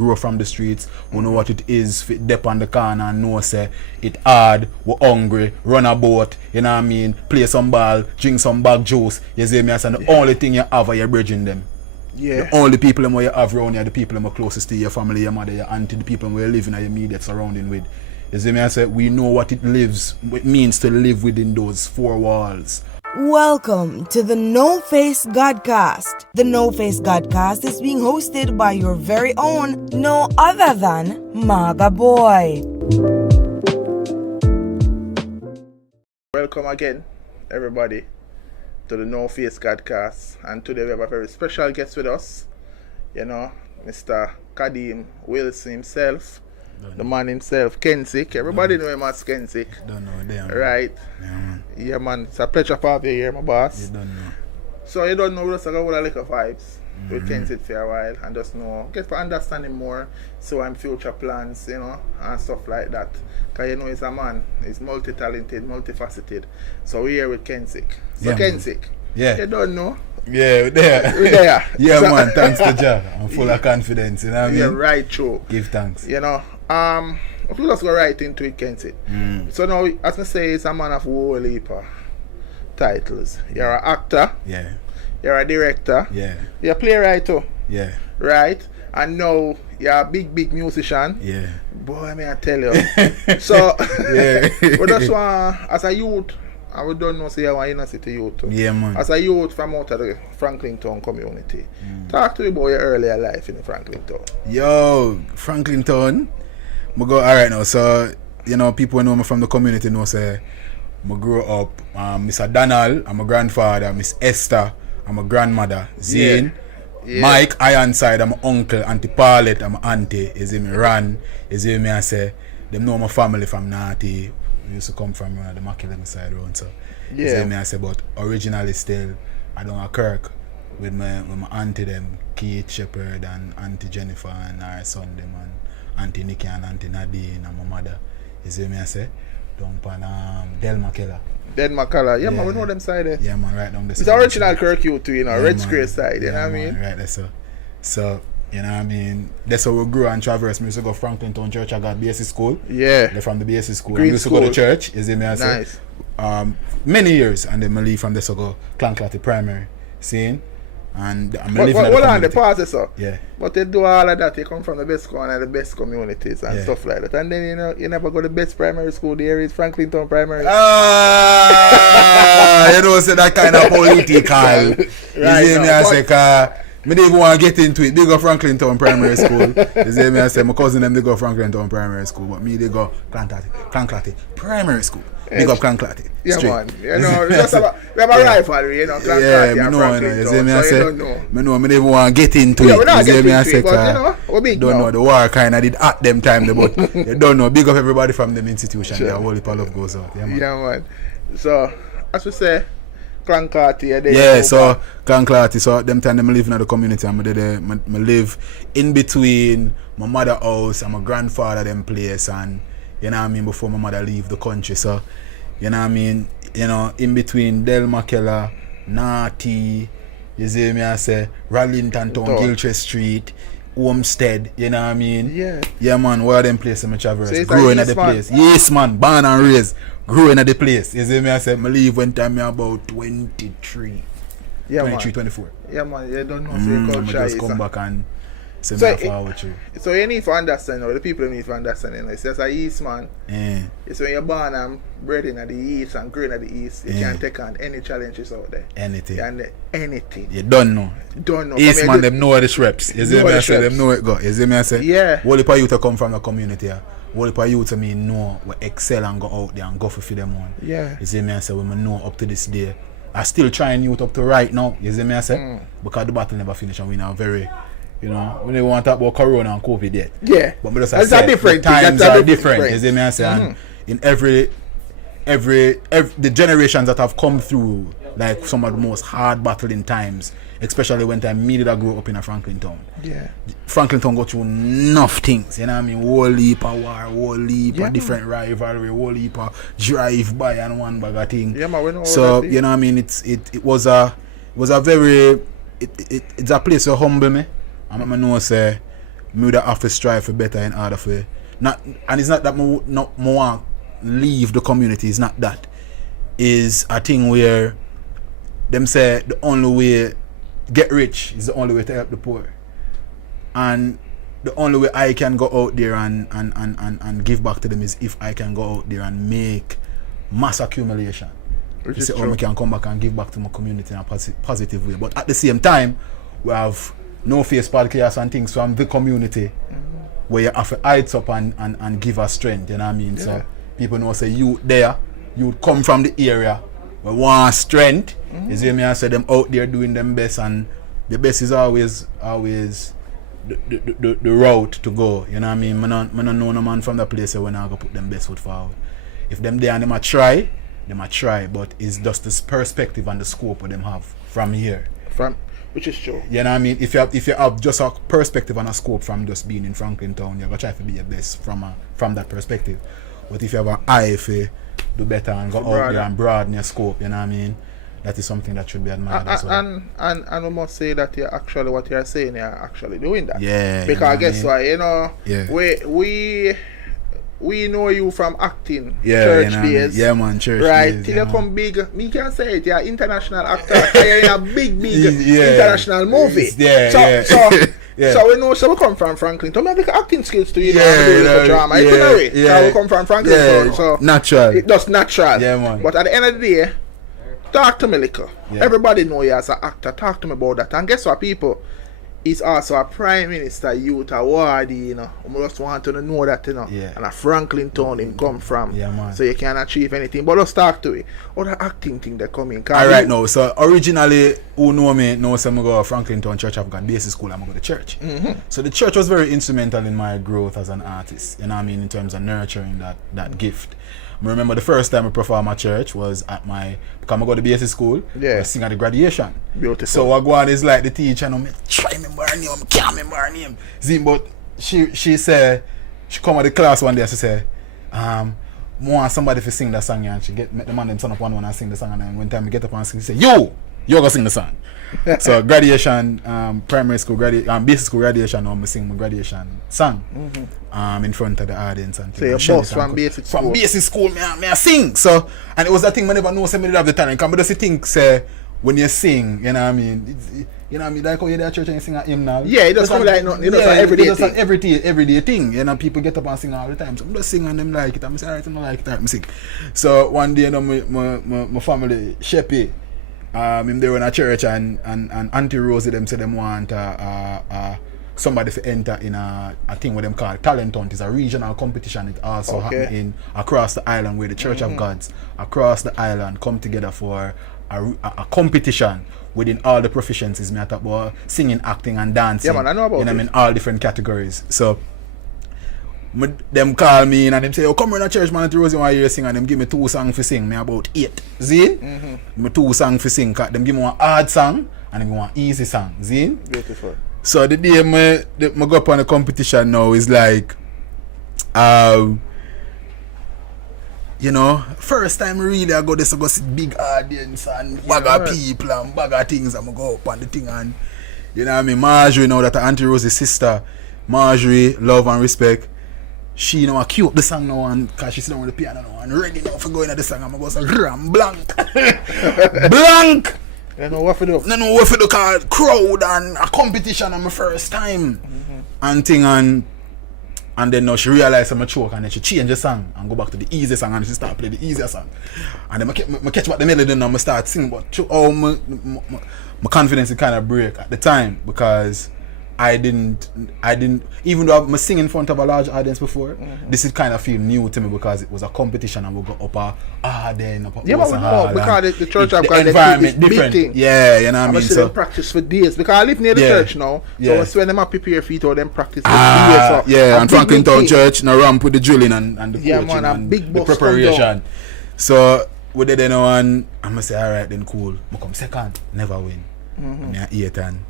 grow from the streets, we know what it is, fit dep on the corner and know say it hard, we hungry, run a boat, you know what I mean, play some ball, drink some bag juice, you see me, and the only thing you have are your bridging them. Yeah. The only people you have around you are the people who are closest to your family, your mother, your auntie, the people who you live in your immediate surrounding with. You see me, I say we know what it means to live within those four walls. Welcome to the No Face Godcast. The No Face Godcast is being hosted by your very own, no other than Maga Boy. Welcome again, everybody, to the No Face Godcast. And today we have a very special guest with us. You know, Mr. Kadeem Wilson himself. The man himself, Kenzic. Everybody know him as Kenzic. Don't know them. Right. Yeah, man. Yeah, man. It's a pleasure to have you here, my boss. You don't know. So you don't know, we just got a liquor vibes with Kenzic for a while and just know, get to understand him more, so I'm future plans, you know, and stuff like that. Because you know he's a man, he's multi-talented, multifaceted. So we're here with Kenzic. So yeah, Kenzic, yeah. You don't know. Yeah, we're there. We're there. Yeah, so, man, thanks to Jah. I'm full of confidence, you know what I mean? Yeah, right, true. Give thanks. You know, we'll just go right into it, Kenzic. So now, as I say, it's a man of whole heap of titles. You're an actor. Yeah. You're a director. Yeah. You're a playwright too. Yeah. Right? And now you're a big musician. Yeah. Boy, may I tell you. So, yeah. we just want, as a youth, and we don't know, say you're an inner city youth too. Yeah, man. As a youth from out of the Franklin Town community. Talk to me about your earlier life in the Franklin Town. Yo, Franklin Town. I go alright now. So, you know, people who know me from the community know say I grew up Mr. Donald, I'm a grandfather, Miss Esther, I'm a grandmother, Zane, Yeah. Mike, Ironside, I'm an uncle, Auntie Paulette, I'm an auntie, is me Ran, is me I say, them know my family from Naughty. We used to come from the Mackillem side round, so Yeah. me I say, but originally still I DunKirk with my auntie them, Keith Shepherd and Auntie Jennifer and our son them and Auntie Nikki and Auntie Nadine and my mother. You see me I say? Down pan Del Makela. Del Makala. Yeah, man, we know them side there. Yeah, man, right down the It's side. original Kirk you too, you know, Yeah, Red man. Square side, you know what I man, mean? Right there, so, you know what I mean? That's how we grew and traverse. We used to go Franklin Town Church. I got BSc school. Yeah. They're from the BSc school. Green We used to school. go to church. You see me I say? Nice. Many years, and then I leave from there to go Clancarty Primary. Seeing? And I'm But living hold on, the pause, sir. Yeah. But they do all of that. You come from the best school and the best communities and Yeah. stuff like that. And then, you know, you never go to the best primary school there is Franklin Town Primary. You know, say that kind of political. Right, You see me now, I say, me didn't even want to get into it. They go Franklin Town Primary School. You see me I say, my cousin them they go Franklin Town Primary School, but me they go Clancarty Primary School. Big up Clancarty. Yeah, Straight. man. You know, we have a rivalry, you know, Clancarty Yeah, and me know, Franklin you Town, see me I so say, you don't know. me know, me didn't even want to get into Yeah, it. we're not You see getting me I into say, it, but you know, we're big don't now. know, the war kind of did at them time, but you don't know. Big up everybody from them institution. Sure. The whole heap of love goes out. Yeah, man. Yeah, man. So, as we say, Clancarty, Yeah, so Clancarty, so them time them living in the community and me live in between my mother house and my grandfather them place, and you know what I mean, before my mother leave the country. So you know what I mean, you know, in between Del Makela, Naughty, you see me I say Rallington Town, Gilchrist Street, Homestead, you know what I mean? Yeah. Yeah, man, where them place in my traverse, So it's growing a at the yes, man. place. Yes, man, born and raised, growing at the place. You see me I say, me leave when time me about 23. Yeah, 23, man. 24. Yeah, man, you don't know, so I culture just is. come back and say So me it- forward with you. So you need to understand, or the people need to understand, you know, it's just a East man. Yeah. It's when you're born and bred in the East and grown at the East, you Yeah. can take on any challenges out there. Anything. And anything. You don't know. Don't know. East Come man, here, them know the reps. You see Know me the I say, reps. them know it go. You see me I say? Yeah. Whole heap of youth to come from the community. Whole heap of youth to me know we excel and go out there and go for them one. Yeah. You see me I say, when I know up to this day. I still trying youth up to right now. You see me I say? Because the battle never finish and we now very, you know, we never want to talk about Corona and COVID yet. Yeah. But me just That's say, a different the thing. times That's a are different. different You see me I say? And in every the generations that have come through, like some of the most hard battling times, especially when time me did I grow up in a Franklin Town. Yeah. Franklin Town go through enough things, you know what I mean? Whole heap of war, whole heap Yeah, of different rivalry, whole heap of drive by and one bag of thing. Yeah, man, we know all so that thing. you know what I mean? It was a very it's a place to humble me. I know say me would have to strive for better in order for not, and it's not that me want leave the community, it's not that. Is a thing where them say the only way get rich is the only way to help the poor. And the only way I can go out there and give back to them is if I can go out there and make mass accumulation. Which is true. I can come back and give back to my community in a positive way. But at the same time, we have no face podcast and things from the community where you have to heights up and give us strength, you know what I mean? Yeah. So people know say you there, you come from the area, we want strength. You see me, I say them out there doing them best, and the best is always the route to go, you know what I mean? I don't know no man from the place when I go put them best foot forward. If them there and them a try, but it's just this perspective and the scope what them have from here. Which is true. You know what I mean? If you have just a perspective and a scope from just being in Franklin Town, you're gonna try to be your best from that perspective. But if you have an eye for do better and go out there and broaden your scope, you know what I mean? That is something that should be admired as well. And I must say that you're actually what you're saying, you're actually doing that. Yeah. Because I guess why, you know, yeah. we know you from acting, church days. Yeah, man, church right, days. Till you come big, me can say it, you're an international actor, you're in a big international movie. So we know, so we come from Franklin. So we have like acting skills to you know, drama. So we come from Franklin, so natural. It's just natural. Yeah, man. But at the end of the day, talk to me, little. Yeah. Everybody know you as an actor. Talk to me about that. And guess what, people? He's also a Prime Minister Youth Awardee, you know. We just want to know that, you know. Yeah. And a Franklin town him come from. Yeah, man. So you can achieve anything. But let's talk to it. Other acting thing that come in. Alright now, so originally who know me knows I'm go to Franklin Town Church. I've got basic school, I'm go to church. So the church was very instrumental in my growth as an artist, you know what I mean, in terms of nurturing that gift. I remember the first time I performed at church was at because I go to basic school, I sing at the graduation. Beautiful. So what go on is like the teacher, and I try remember her name, I can't remember her name. See, but she said, she come at the class one day, she said, want somebody to sing that song, and she make the man them turn up one and sing the song, and then one time we get up and sing, she say, you're gonna sing the song. So graduation, primary school basic school graduation, I sing my graduation song in front of the audience. And so your boss from basic school? From basic school, me I sing. So, and it was that thing I never know somebody have the talent. Because I just think, say, when you sing, you know what I mean? You know what I mean? Like how you're at church and you sing a hymn now. Yeah, it does come like nothing. It's an everyday thing. Everyday thing. You know, people get up and sing all the time. So I'm just sing and them like it. I'm saying, alright, I don't like it. I'm sing. So one day, you know, my family, Sheppy, they were in a church and Auntie Rosie them said them want somebody to enter in a thing what them call talent hunt. It's a regional competition. It also happening across the island where the Church of Gods across the island come together for a competition within all the proficiencies. Me I talk about singing, acting and dancing. Yeah man, I know about you know, I mean all different categories. So them call me and them say, oh, come in a church man, Rosie want you to sing, and them give me 2 songs to sing. Me about 8. See? Me 2 songs to sing. Them give me one hard song and them one easy song. See? Beautiful. So the day me go up on the competition now is like you know, first time really I go this, I go see big audience and bag of people and bag of things, and I go up on the thing, and you know what I mean, Marjorie, now that Auntie Rosie's sister, Marjorie, love and respect, she know I cue up the song now, and cause she sit down with the piano now and ready now for going at the song, I'm going to say ram blank. Blank. I know what to do. I know what to do, cause crowd and a competition on my first time and thing, and then now she realized I'm a choke, and then she change the song and go back to the easy song, and she start play the easier song. And then I catch back the melody and I start singing, but my confidence kind of break at the time, because I didn't even though I sing in front of a large audience before, this is kind of feel new to me because it was a competition and we go up because the church have got the environment different. Yeah, you know what I mean. So practice for days because I live near the church now. So when them up prepare for it or them practice for days. And Franklin Town Church now ramp with the drilling and the coaching and the preparation. So we did it now, and I'm gonna say alright then cool. I come second, never win. I'm 8 and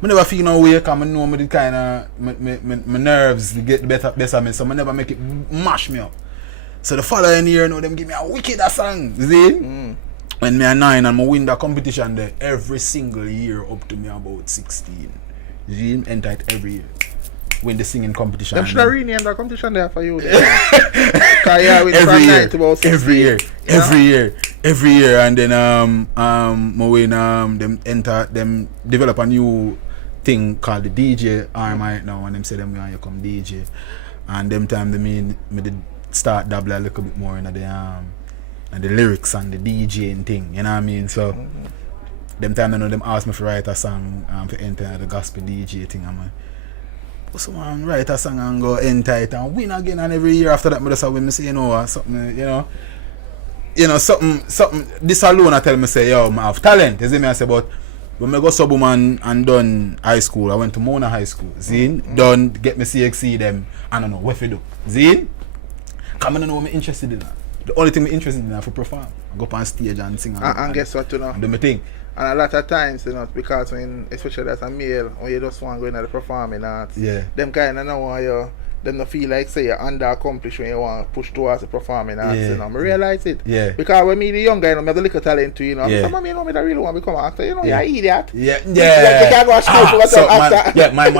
I never feel no way because I know me the kind of my nerves get the best of me, so I never make it mash me up. So the following year now them give me a wicked song, see? When me a 9 and I win the competition there, every single year up to me about 16. See? Enter it every year. win the singing competition. Them should have renamed that competition there for you. Every year, and then them develop a new thing called the DJ arm right now, and them say them you come DJ, and them time they me did start dabble a little bit more in the and the lyrics and the DJing thing, you know what I mean? So them time I know them ask me to write a song to enter the gospel DJ thing. I'm like, someone write a song and go enter it and win again, and every year after that I just have me say, something this alone I tell me say, yo, I have talent, you see me? I say, but when I go Subwoman and done high school, I went to Mona High School, done get me CXC them, I don't know what to do, come I don't know what I'm interested in. The only thing I'm interested in is to perform. I go up on stage and sing and guess what, do my thing. And a lot of times, because especially as a male, when you just want to go into the performing arts, them kind of know them don't feel like say you're underaccomplished when you want to push towards the performing arts. I realize it. Because when me the young guy, I have a little talent too, I say, Mommy, me really want to become an actor. You're an idiot. You can't go to school for yourself after. My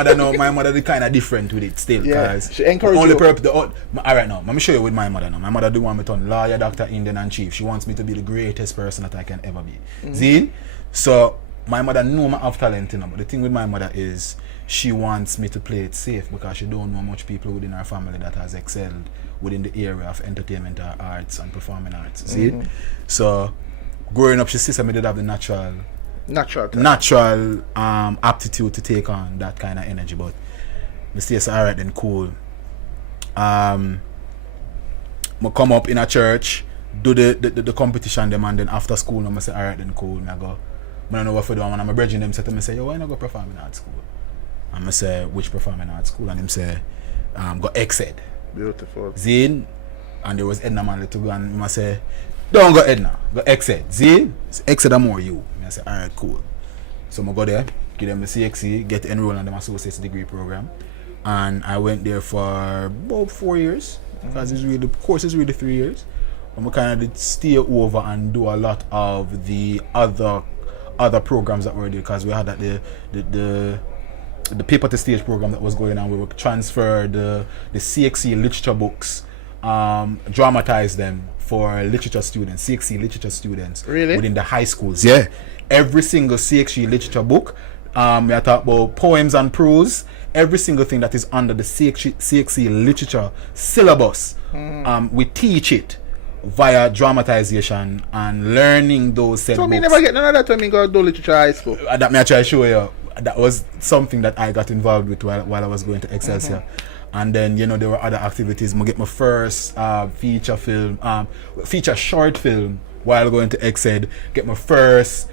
mother is kind of different with it still. She encourages you. Alright now, let me show you with my mother now. My mother do want me to turn lawyer, doctor, Indian and chief. She wants me to be the greatest person that I can ever be. See? So my mother know I have talent, but the thing with my mother is she wants me to play it safe because she don't know much people within her family that has excelled within the area of entertainment arts and performing arts. See? So growing up, she says I did have the natural aptitude to take on that kind of energy, but I say, alright then, cool. I come up in a church, do the competition them, and then after school I say, alright then, cool. I go, I don't know what to do, and I'm bridging them, say to me, say, yo, why not go performing arts school? And I say, which performing arts school? And him say, go Exed. Beautiful. Zine, and there was Edna man to go, and I say, don't go Edna, go Exed. Zine, Exed are more you. And I say, alright, cool. So I go there, give them the CXC, get enrolled in the associate's degree program, and I went there for about 4 years because the course is really 3 years. And we kind of did stay over and do a lot of the other programs that were there, because we had that the paper to stage program that was going on. We would transfer the CXC literature books, dramatize them for literature students, CXC literature students within the high schools. Every single CXC literature book, we are talking about poems and prose, every single thing that is under the CXC literature syllabus, we teach it via dramatization and learning those said books. So me never get none of that when me go do literature high school. That me I try to show you. That was something that I got involved with while I was going to Excelsior. And then there were other activities. I get my first feature short film while going to Exed. Get my first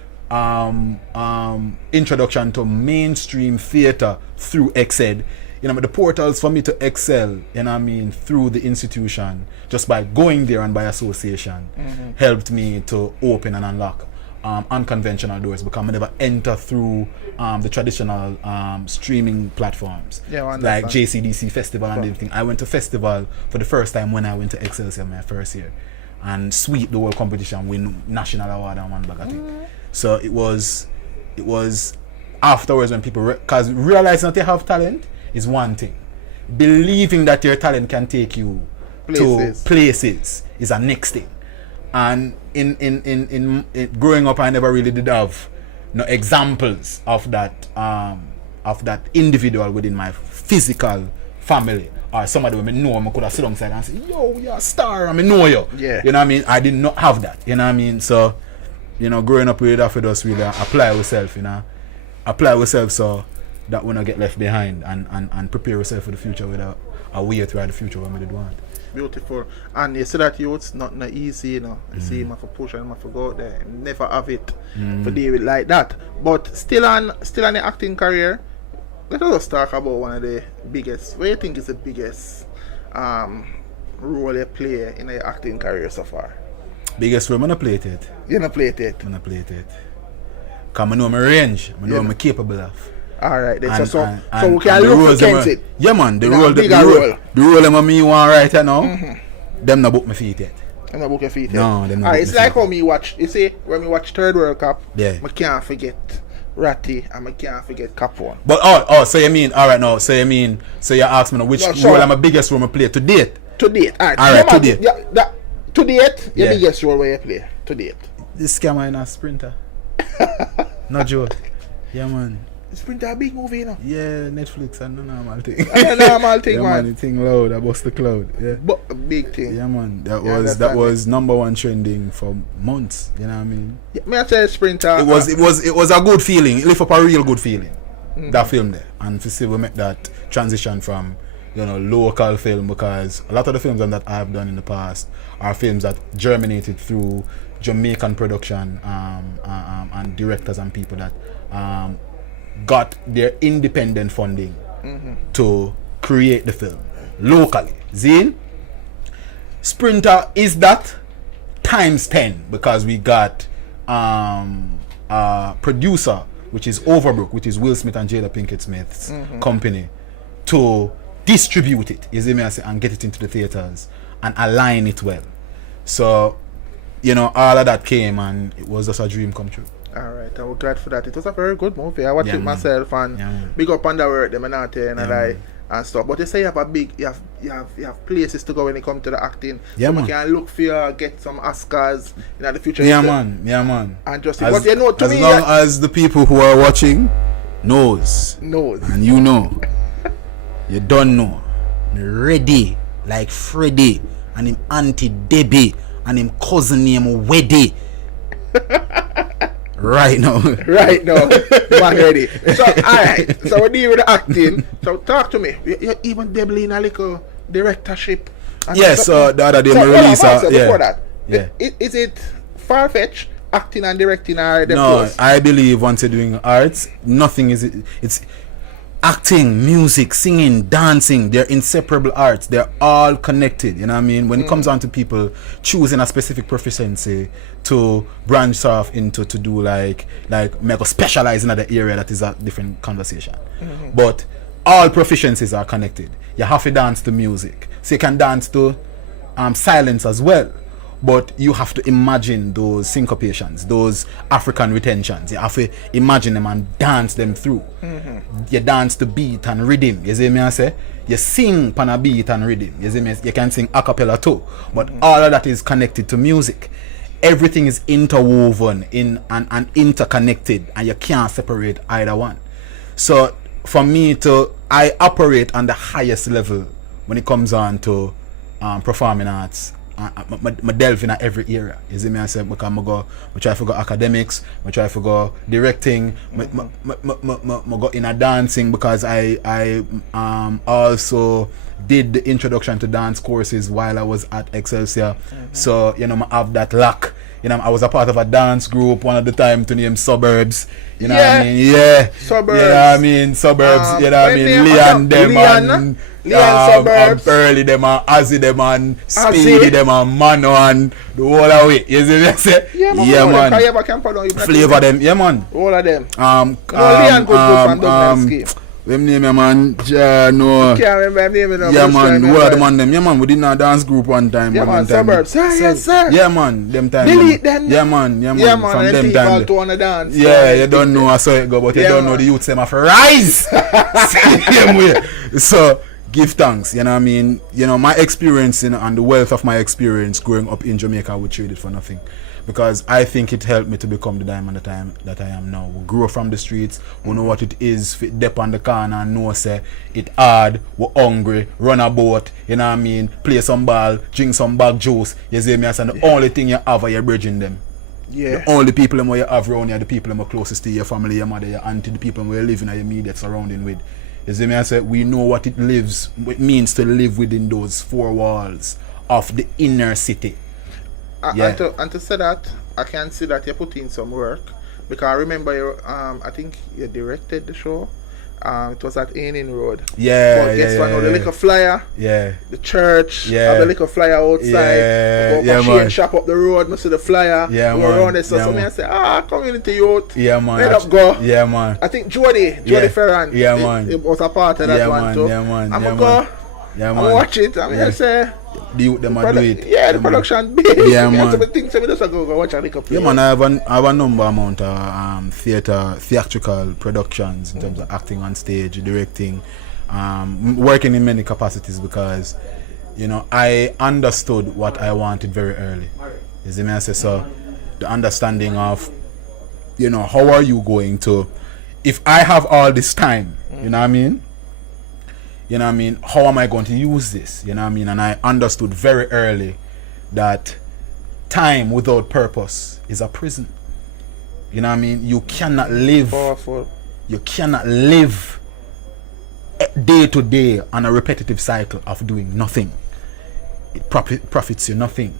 introduction to mainstream theatre through Exed. The portals for me to excel, through the institution, just by going there and by association, helped me to open and unlock unconventional doors, because I never enter through the traditional streaming platforms like JCDC Festival and everything. I went to festival for the first time when I went to Excelsior my first year, and sweep the whole competition, win national award and one bag of thing. So it was afterwards when people because realizing that they have talent is one thing. Believing that your talent can take you to places is a next thing. And in growing up, I never really did have examples of that individual within my physical family, or somebody when I know I could have sit alongside and say, yo, you're a star, I know you. You know what I mean? I did not have that. You know what I mean? So, growing up with that for us really apply ourselves, so that we not get left behind, and prepare yourself for the future with a way throughout the future when we did want. Beautiful. And you see that youth's not easy, You see him have to push and him have to go out there. Never have it to deal with like that. But still on the acting career, let us talk about one of the biggest. What do you think is the biggest role you play in your acting career so far? Biggest role, I'm not played it. You not played it? I'm not played it. Because I know my range. I know what I'm capable of. Alright, so we can look for Kenzic. Yeah, man, the role I'm me want right now, them not book my feet yet. Them not book your feet yet? No, them not. Alright, it's like how me watch, you see, when we watch Third World Cup, I can't forget Ratty, and I can't forget Capone. But so you mean so you ask me now which role am the biggest role I play to date? To date, alright. To date. To date, your Yeah. biggest role where you play. To date. This scammer in a sprinter. No joke. Yeah man. Sprinter a big movie, you know. Yeah, Netflix and no normal thing. A normal thing, yeah, man. The thing loud, I bust the cloud. Yeah. But a big thing. Yeah man. Yeah, That was number one trending for months. You know what I mean? Yeah, may I say Sprinter? It was a good feeling. It lift up a real good feeling. That film there. And to see we make that transition from local film, because a lot of the films that I've done in the past are films that germinated through Jamaican production and directors and people that got their independent funding to create the film locally. Zine, Sprinter is that times 10 because we got a producer, which is Overbrook, which is Will Smith and Jada Pinkett Smith's company, to distribute it, you see me, and get it into the theaters and align it well. So, all of that came and it was just a dream come true. Alright, I was glad for that. It was a very good movie. I watched it myself and big up on the work, them and and stuff. But you say you have places to go when it comes to the acting. Yeah, so man. You can look for get some Oscars in the future. Yeah man. And just As, but you know, to as me, long as the people who are watching knows. And you know. You don't know. Ready like Freddy and him Auntie Debbie and him cousin named Weddy. Right now. Man ready. So alright, so we're dealing with the acting. So talk to me. You even dabbling in a little directorship. Yes, the other day so we released before that. Yeah. Is it far-fetched acting and directing are the No, close? I believe once you're doing arts, nothing is it's acting, music, singing, dancing, they're inseparable arts. They're all connected, you know what I mean? When it comes down to people choosing a specific proficiency to branch off into to do like make us specialize in another area, that is a different conversation. But all proficiencies are connected. You have to dance to music. So you can dance to silence as well. But you have to imagine those syncopations, those African retentions. You have to imagine them and dance them through. You dance to beat and rhythm. You see me I say? You sing pan a beat and rhythm. You see me? You can sing a cappella too. But all of that is connected to music. Everything is interwoven in and interconnected, and you can't separate either one. So for me I operate on the highest level when it comes on to performing arts. I delve in every area. You see me I say, because I try to go academics, I try to go directing, I go in a dancing, because I also did the introduction to dance courses while I was at Excelsior. So I have that luck. I was a part of a dance group one at the time to name Suburbs. You know what I mean? Yeah. Suburbs. You know what I mean? Suburbs. You know what I mean? Leon them and Suburbs. Pearly them and Azzy them and Speedy them and Mano and the whole of it. You see what I say? Yeah, man. Flavor them. Yeah, man. All of them. Leon good from them name man, no. Can't remember them name no. Yeah man, what are the man them? Yeah man, we did a dance group one time. Yeah man, Suburbs. Yes sir. Yeah man, them time. Delete them. Yeah man. From them time. To wanna dance. Yeah, you don't know I saw it go, but you don't know the youths them have to rise. Same way. So give thanks, you know what I mean? My experience and the wealth of my experience growing up in Jamaica, I would trade it for nothing. Because I think it helped me to become the diamond that I am now. We grew up from the streets, we know what it is, fit dep on the corner and know say it hard, we're hungry, run a boat, you know what I mean, play some ball, drink some bag juice, you see me, and the only thing you have are your bridging them. Yeah. The only people you have around you are the people who are closest to your family, your mother, your auntie, the people who you live in your immediate surrounding with. You see me, I say we know what it means to live within those four walls of the inner city. And to say that, I can see that you put in some work, because I remember you, I think you directed the show. It was at Ainin Road. Yeah. But guess what? The little flyer. Yeah. The church. Yeah. Have the little flyer outside. Yeah. Machine shop up the road. I see the flyer. Yeah, man. Around there. So me I say, community youth. Yeah, man. Let up go. Yeah, man. I think Jody Ferran. Yeah, man. It was a part of that one too. Yeah, man. I'm go. Yeah, I man. watch it. I mean, I say. The youth them a do it. Yeah, the production big. Yeah, man. Some things we just go watch and look up. Yeah, man. I have a number amount of theatrical productions in terms of acting on stage, directing, working in many capacities because, you know, I understood what I wanted very early. You see me? I say so. The understanding of, you know, how are you going to, if I have all this time, you know what I mean? You know what I mean? How am I going to use this? You know what I mean? And I understood very early that time without purpose is a prison. You know what I mean? You cannot live. Powerful. You cannot live day to day on a repetitive cycle of doing nothing. It profits you nothing.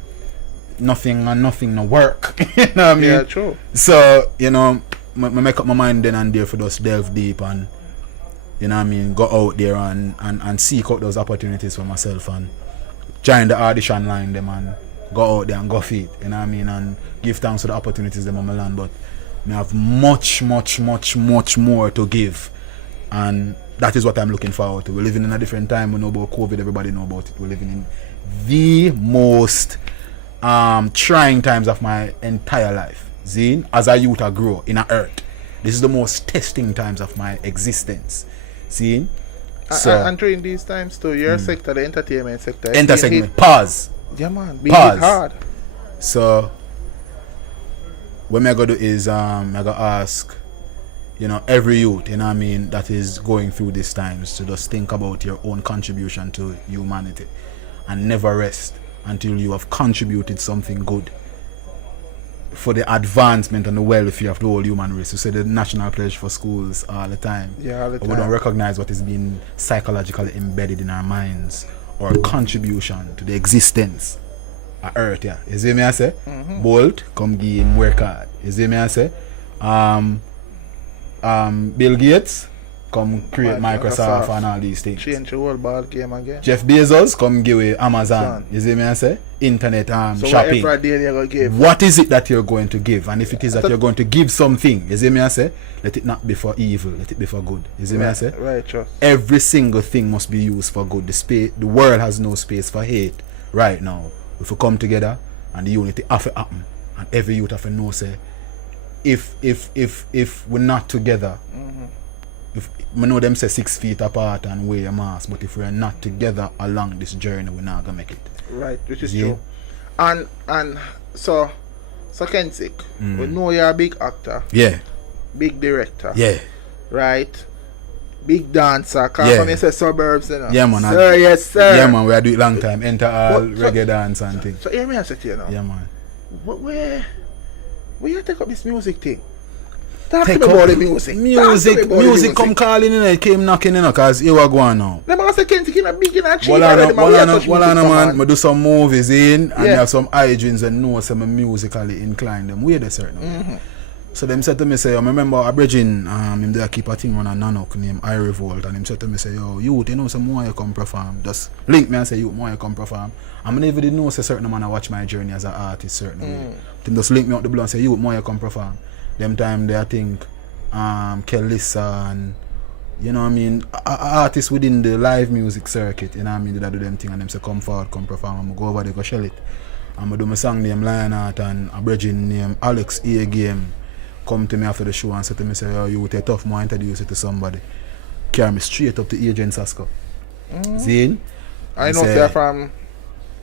Nothing and nothing no work. You know what I mean? Yeah, true. So, you know, I make up my mind then and there for just delve deep and, you know what I mean, go out there and seek out those opportunities for myself and join the audition line them and go out there and go feed, you know what I mean, and give thanks for the opportunities them on my land. But I have much more to give, and that is what I'm looking forward to. We're living in a different time. We know about COVID, everybody know about it. We're living in the most trying times of my entire life. Zine, as a youth I grow in a earth. This is the most testing times of my existence. See? So, and during these times too, your sector, the entertainment sector. Segment. Pause. Yeah, man. Being Pause. hard. So, what I'm going to do is, I'm going to ask, you know, every youth, you know what I mean, that is going through these times to just think about your own contribution to humanity and never rest until you have contributed something good for the advancement and the welfare of the whole human race. We say the national pledge for schools all the time. Yeah, all the time. We don't recognize what is being psychologically embedded in our minds or contribution to the existence of Earth. Yeah, you see me I say? Bolt, come give him work hard. You see me I say? Bill Gates, come create Microsoft and all these things. Change the whole ball game again. Jeff Bezos, come give away Amazon. You see me I say? Internet so shopping. Whatever day you're going to give. What is it that you're going to give? And if it is that you're going to give something, you see me I say? Let it not be for evil, let it be for good. You see me I say? Right, trust. Every single thing must be used for good. The world has no space for hate right now. If we come together and the unity have to happen, and every youth have to know say, if we're not together, if we know them say 6 feet apart and wear a mask, but if we're not together along this journey, we're not gonna make it. Right, which is true. And so Kenzic, we know you're a big actor. Yeah. Big director. Yeah. Right. Big dancer. Come from you say suburbs, you know. Yeah, man. Sir, yes, sir. Yeah, man. We do it long time. Enter all reggae dance and things. So hear me I say to you now. Yeah, man. Where you take up this music thing? Talk to me about the music. Music come calling in, it came knocking in, because here we going now. Let me say Kenzic in a big in a cheap man, I do some movies in, and have some hygiene and know some musically inclined them. Where they certain. So them said to me, say, I remember a bridging, him there keep a thing on a nanok named I Revolt, and him said to me, say, yo, youth, you know some more you come perform. Just link me and say, youth, more you come perform. And I never did know say certain man I watch my journey as an artist certain way. Them just link me out the blue and say, youth, more you come perform. Them time they I think Kelissa and you know what I mean, artists within the live music circuit, you know what I mean, they do them thing and them say come forward, come perform, and I go over there go shell it. And I do my song named Lionheart and a bridging named Alex A Game come to me after the show and say to me, say, oh, you would tough more introduce it to somebody. Carry me straight up to Agent Sasko. Zine? I know they're from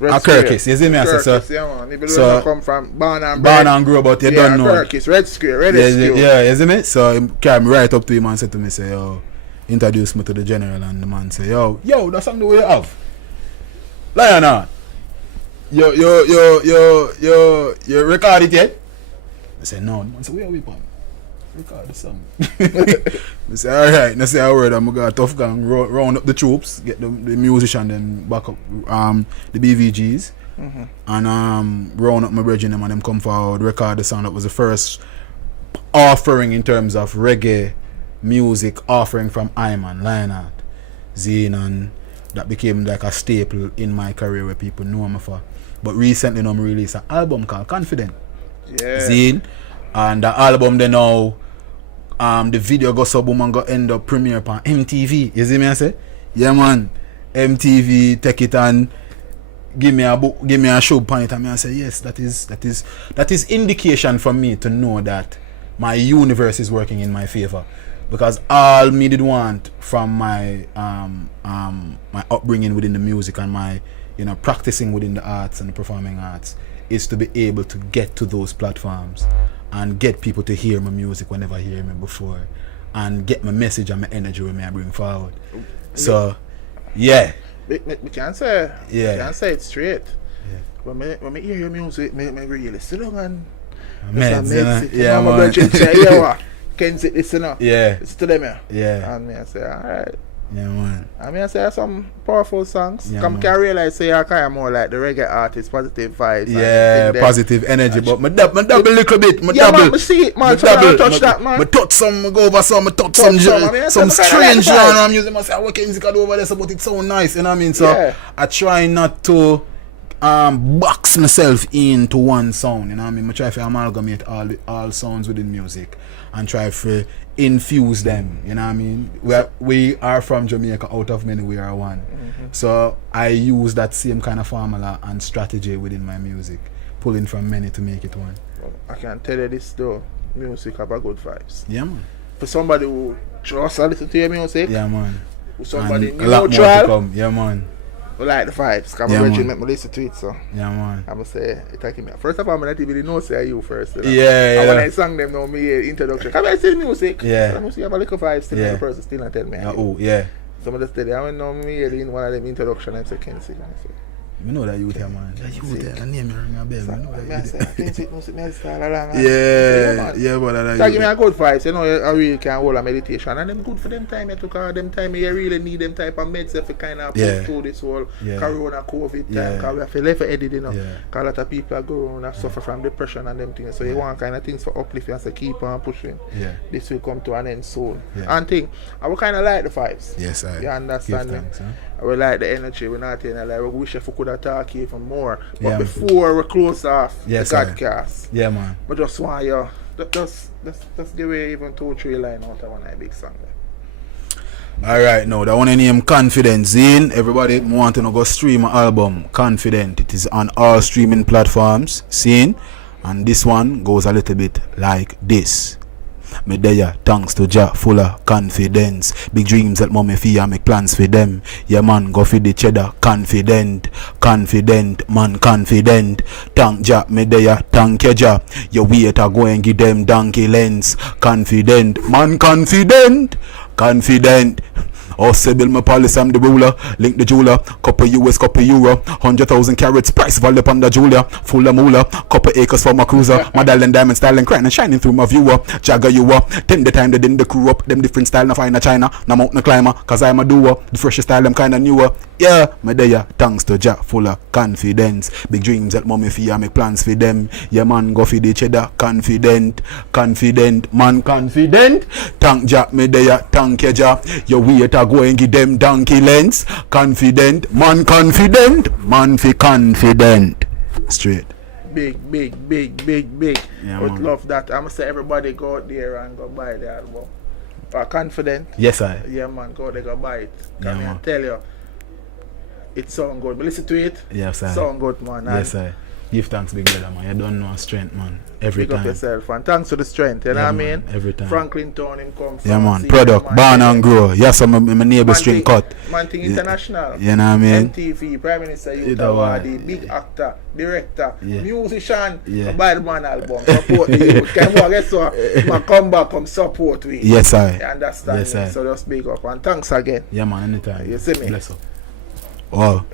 Kirkis, you see me? Kirkis, yeah, man. If you come from Barn and grow, but you don't know. Kirkis, Red Square, Red Square. Yeah, you see me? So he carry me right up to him and said to me, say, yo, introduce me to the general, and the man say, yo, that's something we have. Lionheart, you record it yet? I say, no. I say, where are we from? Record the song. I say, alright. I say a word, I'm going to tough gang, round up the troops, get the musician then back up the BVGs, and round up my brethren them and them come forward, record the song. That was the first offering in terms of reggae music offering from Iman, Lionheart, Zine, and that became like a staple in my career where people know me for. But recently I'm released an album called Confident. Yeah. Zine, and the album they now the video go so boom and go end up premiere on MTV. You see me I say? Yeah man. MTV take it and give me a book, give me a show upon it, and I say yes, that is indication for me to know that my universe is working in my favor, because all me did want from my my upbringing within the music and my practicing within the arts and the performing arts is to be able to get to those platforms and get people to hear my music whenever hear me before, and get my message and my energy when I bring forward. So yeah. We can't say it straight. Yeah. When I hear your music, I really sit down and Meds, yeah, man. Kenzic, listen up. Yeah. It's to them, Yeah. And I say, alright. Yeah, man. I say some powerful songs. Yeah, Come can realize say I kind of more like the reggae artist, positive vibes. Yeah, positive energy. But my double little bit. My yeah, double. man, see it, man. So I touch that, man. I touch some, go over some, I touch some strange genre I'm using. I say, what Kenzic do over there, so, but it's so nice, you know what I mean? So yeah. I try not to box myself into one sound, you know what I mean? I try to amalgamate all sounds within music and try to infuse them, you know what I mean? We are from Jamaica, out of many we are one. Mm-hmm. So I use that same kind of formula and strategy within my music, pulling from many to make it one. Well, I can tell you this though, music have a good vibes. Yeah, man. For somebody who just listen to your music, yeah, man. For somebody and a lot more to come. Yeah, man. I like the vibes, because yeah, make me listen to it, so yeah, man. I'm gonna say it taking me. First of all, I'm not even know say you first. You know? Yeah, and when I sang them now, me introduction. Come I say music. Yeah. So music have a little vibes still, the person still not tell me. Oh, yeah. So I just tell you, I know me in one of them introduction and say Kenzic. You know that youth here, man. That youth here, the name ring a bell. You know that youth yeah, but that give me a good vibes. You know, I really can hold a meditation, and them good for them time. Because them time you really need them type of meds if you kind of push through this whole Corona, COVID time. Because we have to live for edit, you know. Because a lot of people are going around and suffer from depression and them things. So you want kind of things for uplift and say keep on pushing. This will come to an end soon. And thing, I would kind of like the vibes. Yes, I. You understand me? Thanks, huh? I would like the energy. We're not in like we wish if we could attack you even more. But before we close off the podcast, yeah, man. But just want you just give away even 2-3 lines out of one of the big song. Alright, now that one name Confident. Zine, everybody want to go stream my album Confident. It is on all streaming platforms. Seen, and this one goes a little bit like this. Me there, thanks to Jah, full of confidence. Big dreams that mommy fear, make plans for them. Yeah, man, go for the cheddar. Confident, man, confident. Thank Jah, me there, thank you Jah. Your wait a go and give them donkey lens. Confident, man, confident. Also build my policy, I'm the ruler. Link the jeweler, couple US, couple euro. 100,000 carats, price value upon the jeweler. Full of moolah, couple acres for my cruiser. My darling diamond style and crying and shining through my viewer. Jagger you up, 10 the time they didn't the crew up. Them different style, na find a China. Na mountain climber, cause I'm a doer. The freshest style, I'm kinda newer. Yeah, my there, thanks to Jah, full of confidence. Big dreams that mommy fear, make plans for them. Yeah, man, go for the cheddar. Confident, man, confident. Thank Jah, me there, thank you Jah. Your wait a go and give them donkey lens. Confident, man, fi confident. Straight. Big. Yeah, But man. love that. I'm gonna say everybody go out there and go buy the album. Confident. Yes, I. Yeah, man, go there, go buy it. Yeah, Come man. tell you, it sound good. But listen to it. Yes, I. Sound good, man. Yes, I. Give thanks, big brother, man. You don't know strength, man. Every Big up time. yourself, and thanks to the strength. You know what I mean? Every time. Franklin Town him come from. Yeah, man. See Product, him, born and grow. Yes, I'm my neighbor string cut. Man thing international. You know what I mean? MTV, Prime Minister Youth know what? Award, big actor, director, Yeah. musician. Yeah. Buy the man album, support the youth. Come on, guess what? Man, come back, come support we. Yes, I. You understand Yes, me? I. So just big up and thanks again. Yeah, man. Anytime. You see me? Bless up. Wow.